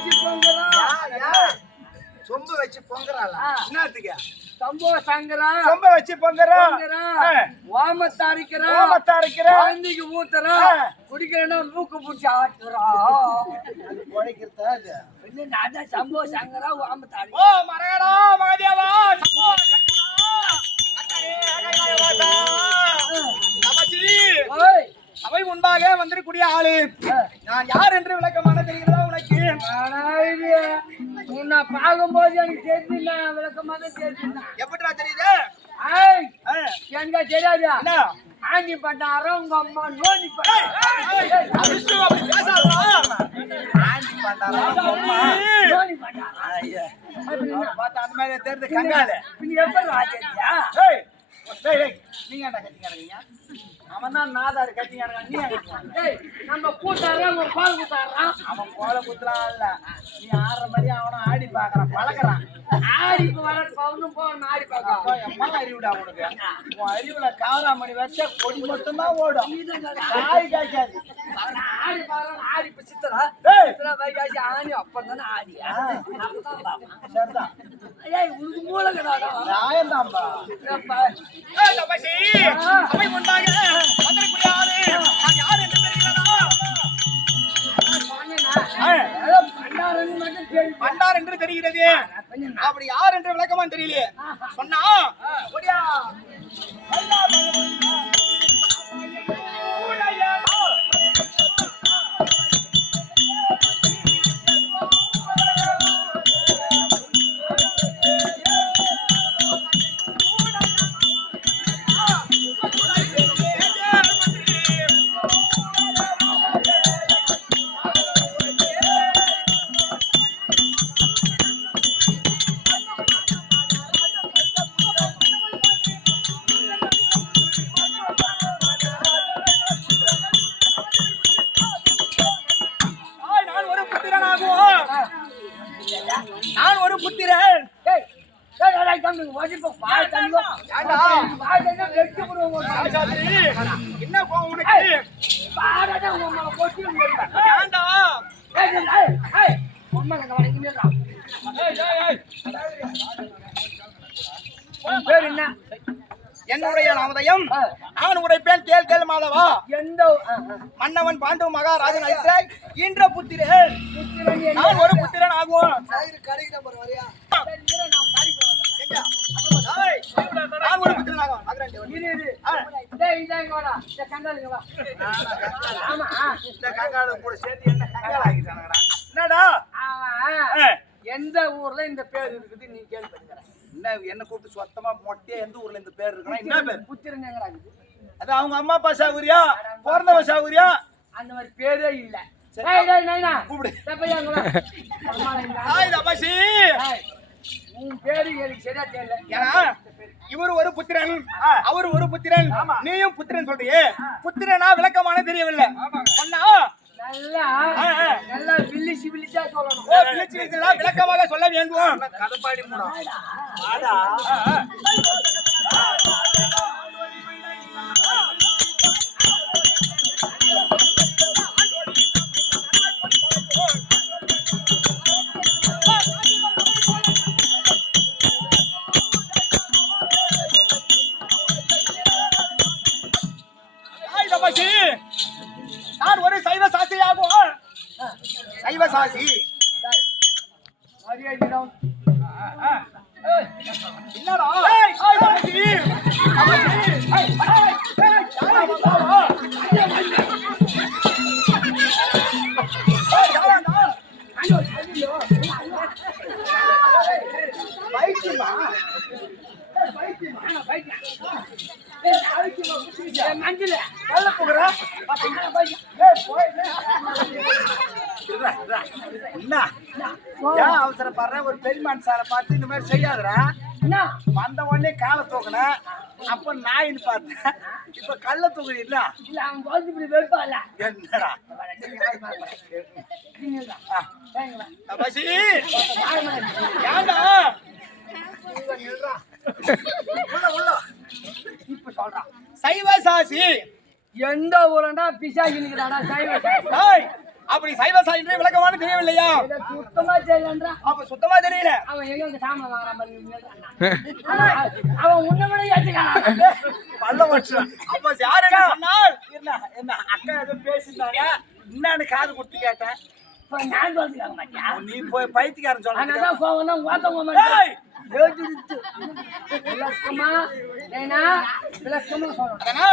வச்சு பொங்குறா. சொம்பு வச்சு பொங்குறாளா? என்னத்துக்கு? சம்போ சங்கரா. சொம்ப வச்சு பொங்குறா. ஓமத்தை அரைக்கிறா. குழந்தைக்கு ஊத்துறா. குடிக்கிறேன்னா மூக்கு பிடிச்சி ஆட்டுறா. உழைக்கிறதா அது? அதான் சம்போ சங்கரா ஓமத்தை அரை. ஓ மரகடா மகதேவா அவை முன்பாக வந்திருக்கூடிய ஆளு நான் யார் என்று விளக்கமான தெரிகிறதா உனக்கு? உன்னை பார்க்கும்போது எனக்கு தெரிஞ்சுனா விளக்கமாக தெரிஞ்சுனா எப்படிடா தெரியுது? எங்க தெரியாதா? ஆண்டி பட்டாரம் உங்க அம்மா நோண்டி பார்த்தா அந்த மாதிரி தெரிஞ்ச கங்கால நீங்க என்ன கட்டிங்க? அவன் தான் நாதாரு கட்டிங்க. நம்ம கூட்டாடுறான் ஒரு பால் கூட்டாடுறான். அவன் கோலை குத்துறான் இல்ல, நீ ஆடுற மாதிரி அவனும் ஆடி பாக்குறான், பழக்கிறான். ஆடி பவனும் போகணும் ஆடி பார்க்க. எம்மா அறிவுடா உனக்கு. உன் அறிவுல காராமணி வச்சா கொடி மட்டும்தான் ஓடும், காய் காய்க்காது. ஆடி பாக்குறான் ஆடி சித்தரா வைகாசி ஆணி அப்பம் தானே ஆடியா? சரிதான். ஏய் உனக்கு மூளை கிடையாது. நியாயம்தான்பா. பண்டார் என்று தெரிகிறது. அப்படி யார் என்று விளக்கமா தெரியலையே. சொன்னா நான் ஒரு புத்திரன். என்ன என்னுடைய நாமதயம் நான் உடைப்பேன் கேள் கேள் மாதவா. எந்த மன்னவன் பாண்டு மகாராஜன் அளித்த ஈன்ற புத்திரன். நான் ஒரு புத்திரன் ஆகுவோம். நான் ஒரு புத்திரன் ஆகும். கூட சேர்த்து என்ன கங்கால ஆகிட்டானுங்கடா. என்னடா எந்த ஊர்ல இந்த பேர் இருக்குது நீ கேள்விப்படுகிற? என்ன கூப்பிட்டு சொத்தமா மொட்டையா எந்த ஊர்ல இந்த பேர் இருக்குன்னா என்ன பேர்? புத்திரன் எங்கடா இருக்குது? அது அவங்க அம்மா அப்பா சாகுரியா பிறந்தவ சாகுரியா அந்த மாதிரி பேரே இல்ல. கூப்பிடு. உன் பேரு எனக்கு சரியா தெரியல. ஏன்னா இவர் ஒரு புத்திரன் அவர் ஒரு புத்திரன் நீயும் புத்திரன் சொல்றியே. புத்திரனா விளக்கமான தெரியவில்லை. நல்லா நல்லா வில்லிச்சு வில்லிச்சா சொல்லணும். விளக்கமாக சொல்ல வேண்டும். கதப்பாடி நான் ஒரு சைவ சாசியாகும். சைவ சாசி என்னடா மஞ்சள் என்ன அவசரப்படுறேன். ஒரு பெரியமான் சாரை பார்த்து இந்த மாதிரி செய்யாதுடா. வந்த உடனே காலை தூக்கின, அப்ப நாயின்னு பார்த்தேன். இப்ப கல்ல தூக்குறீ இல்ல? என்னடா ஏண்டா இப்ப சொல்றான் சைவ சாசி எந்த ஊரண்டா பிசாசி நிக்கிறாடா? சைவ அப்படி சைவ சாயின்றே விளக்கமான தெரியவில்லையா? இதை சுத்தமா தெரியலன்றா. அப்ப சுத்தமா தெரியல. அவன் எங்க வந்து சாமான் வாங்குறான் பாருங்க. அவன் உன்னை விட ஏத்துக்கான். பல்ல வச்சுறான். அப்ப யார் என்ன சொன்னால் என்ன அக்கா ஏதோ பேசிட்டாங்க. என்னன்னு காது கொடுத்து கேட்டேன். இப்ப நான் சொல்லிருக்காங்க மாட்டியா? நீ போய் பைத்தியக்காரன் சொன்ன. அதான் போகணும்னா ஓத்தவங்க மாட்டேன். விளக்கமா ஏன்னா விளக்கமா சொல்லணும். அதானா?